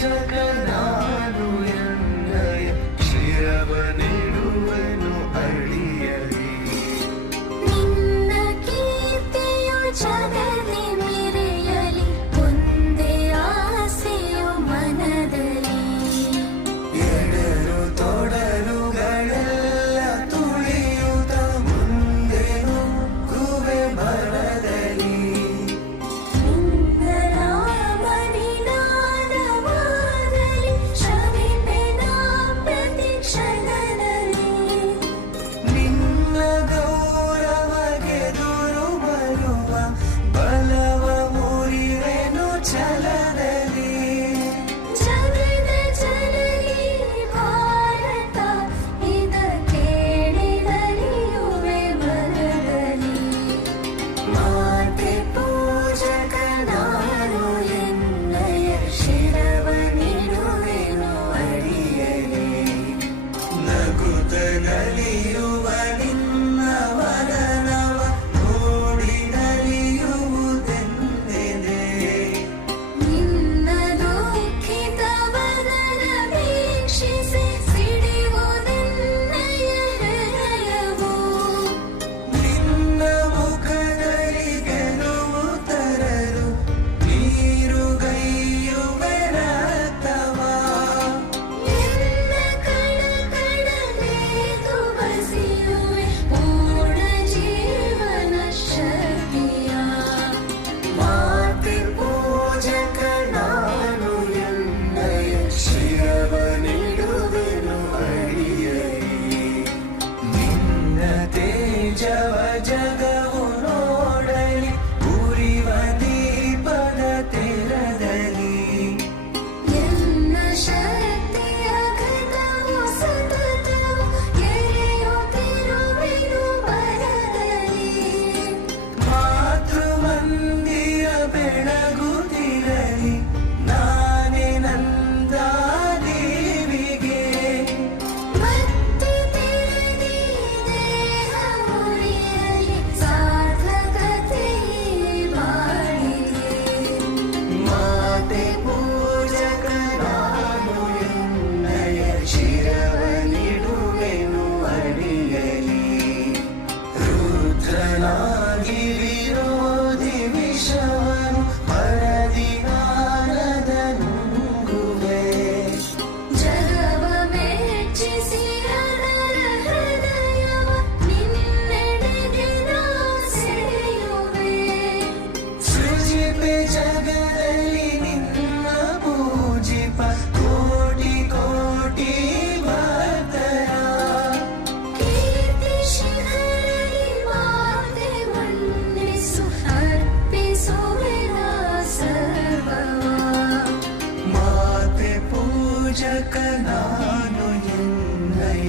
ಪೂಜಕ ನಾನು ಎನ್ನಯ ಶಿರವ ನೀಡುವೆನು ಅಡಿಯಲಿ. ನಿನ್ನ ಕೀರ್ತಿಯು ಜಗದಿ ಮೆರೆಯಲಿ, ಒಂದೇ ಆಸೆಯು ಮನದಲ್ಲಿ. ಎಡರು ತೊಡರುಗಳೆಲ್ಲ ತುಳಿಯುತ್ತ ಮುಂದೆ ನುಗ್ಗುವೆ ಭರದಲ್ಲಿ. ನಿನ್ನ ನಾಮನಿನಾದವಾಗಲಿ, ಶ್ರಮಿಪೆನ ಪ್ರತಿ ಕ್ಷಣದಲ್ಲಿ. ನಿನ್ನ ಗೌರವಗೆದುರು ಬರುವ ಬಲವ ಮುರಿವೆನು ಛಲದಲ್ಲಿ. ಜಗದ ಜನನಿ ಭಾರತ, ಇದ ಕೇಳಿದರಿಯುವೆ ಮನದಲ್ಲಿ. ಮಾತೆ ಪೂಜಕ ನಾನು ಎನ್ನಯ ಶಿರವ ನೀಡುವೆನು ಅಡಿಯಲಿ. ನಗುತ್ತ ನಲಿಯುವ ನಿನ್ನ ವದನವ ನೋಡಿ ನಲಿಯುವುದೆಂದಿದೆ. ನಿನ್ನ ದುಃಖಿತ ವದನ ವೀಕ್ಷಿಸಿ ಸಿಡಿಯುವುದೆನ್ನಯ ಹೃದಯವು. ನಿನ್ನ ಮುಖದಲ್ಲಿ ಗೆಲುವು ತರಲು ನೀರುಗೈಯುವೆ ರಕ್ತವ. ನಿನ್ನ ಕಣ ಕಣನೆದು ಬಸಿಯುವೆ ಪೂರ್ಣ ಜೀವನ ಶಕ್ತಿಯ. ಮಾತೆ ಪೂಜಕ ನಾನು ಎನ್ನಯ ಶಿರವ ನೀಡುವೆನು ಅಡಿಯಲಿ. ನಿನ್ನ ತೇಜವ ಜಗವು ನೋಡಲಿ ಉರಿವ ದೀಪದ ತೆರದಲ್ಲಿ. ಎನ್ನ ಶಕ್ತಿಯ ಘಟವು ಸತತವು ಎರೆಯುತ್ತಿರುವೆನು ಬರದಲ್ಲಿ. ಮಾತೃಮಂದಿರ ಬೆಳಗುತ್ತಿರಲಿ ನಾನೇ ನಂದ ದೇವಿಗೆ. ಮತ್ತೆ ತೆರದಿ ದೇಹ ಮುರಿಯಲಿ, ಸಾರ್ಥಕತೆ ಬಾಳಿಗೆ. ಮಾತೆ ಪೂಜಕ ನಾನು ಎನ್ನಯ ಶಿರವ ನೀಡುವೆನು ಅಡಿಯಲಿ. ರುದ್ರನಾಗಿ ವಿರೋಧಿ ವಿಷವನು ಪರದಿ ನಾರದ ನುಂಗುವೆ. ಜಗವ ಮೆಚ್ಚಿಸಿ ಅದರ ಹೃದಯವ ನಿನ್ನೆಡೆಗೆ ನಾ ಸೆಳೆಯುವೆ. ಸೃಜಿಪೆ ಜಗದಲ್ಲಿ ನಿನ್ನ ಪೂಜಿಪ ಕೋಟಿ ಕೋಟಿ ಭಕ್ತರ. ಕೀರ್ತಿ ಶಿಖರದಿ ಮಾತೆ ಮನ್ನಿಸು, ಅರ್ಪಿಸುವೆನ ಸರ್ವವ. ಮಾತೆ ಪೂಜಕ ನಾನು ಎನ್ನಯ